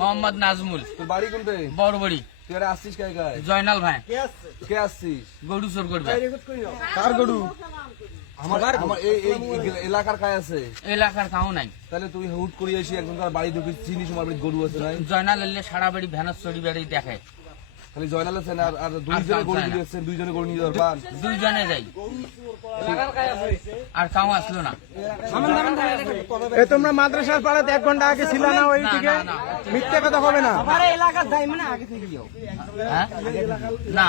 মোহাম্মদ নাজমুল। বাড়ি কোনতে? বড় বড়ি আসছিস কে গায়ে জয়নাল ভাই। কে আসছিস? গরু চোর করবে। কার গরু? আমার আমার এই এই এই এলাকার কায় আছে? এলাকার কাউ নাই। তাহলে তুই হুট করে এসে একজন বাড়ি ঢুকে চিনিস আমার বাড়ি গরু আছে জয়নাল এলে সারা বাড়ি ভ্যানস চড়ি বাড়ি দেখে। খালি জয়নাল আছেন আর আর দুইজনে গরু দিয়ে এসছেন দুইজনে গরু নিয়ে যাওয়ার পান দুইজনে যাই। আর কাউ আসলো না। এ তোমরা মাদ্রাসার পাড়াতে এক ঘণ্টা আগে ছিল না ওই দিকে। মিথ্যে কথা হবে না। হ্যাঁ? না।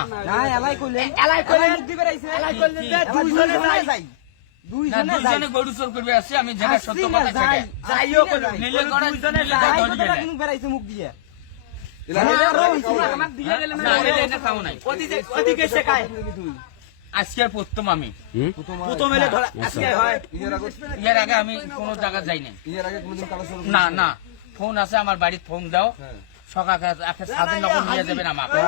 না, দুইজনে গরু চোর করবে আসছে আমি যেটা সত্য কথা সেটা নিলে করে নিলে করে ধরি গেলে। না এলে এনে কাউ নাই আজকের প্রথম আমি। এর আগে আমি কোন জায়গা যাই নাই সাথে না না ফোন আছে আমার বাড়ির ফোন দাও। হ্যাঁ। সকাল নগর নিয়ে যাবেন আমাকে।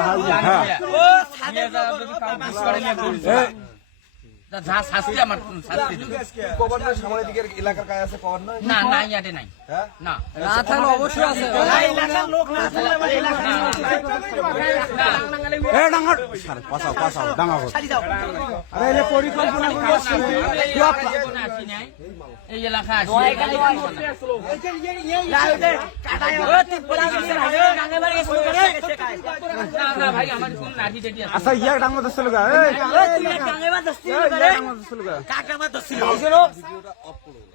যা শাস্তি আমার শাস্তি। কবর নয় সামনের দিকের এলাকার কায় আছে কবর নয় না না ইয়াতে নাই হ্যাঁ না না থাকলে অবশ্যই আছে এ ডাঙর পাসাও পাসাও ডাঙর আরে এলে পরিকল্পনা করে এই এলাকা না না আচ্ছা ইয়া ডাঙর দশ লোক এই ইয়া কাকা অফ করো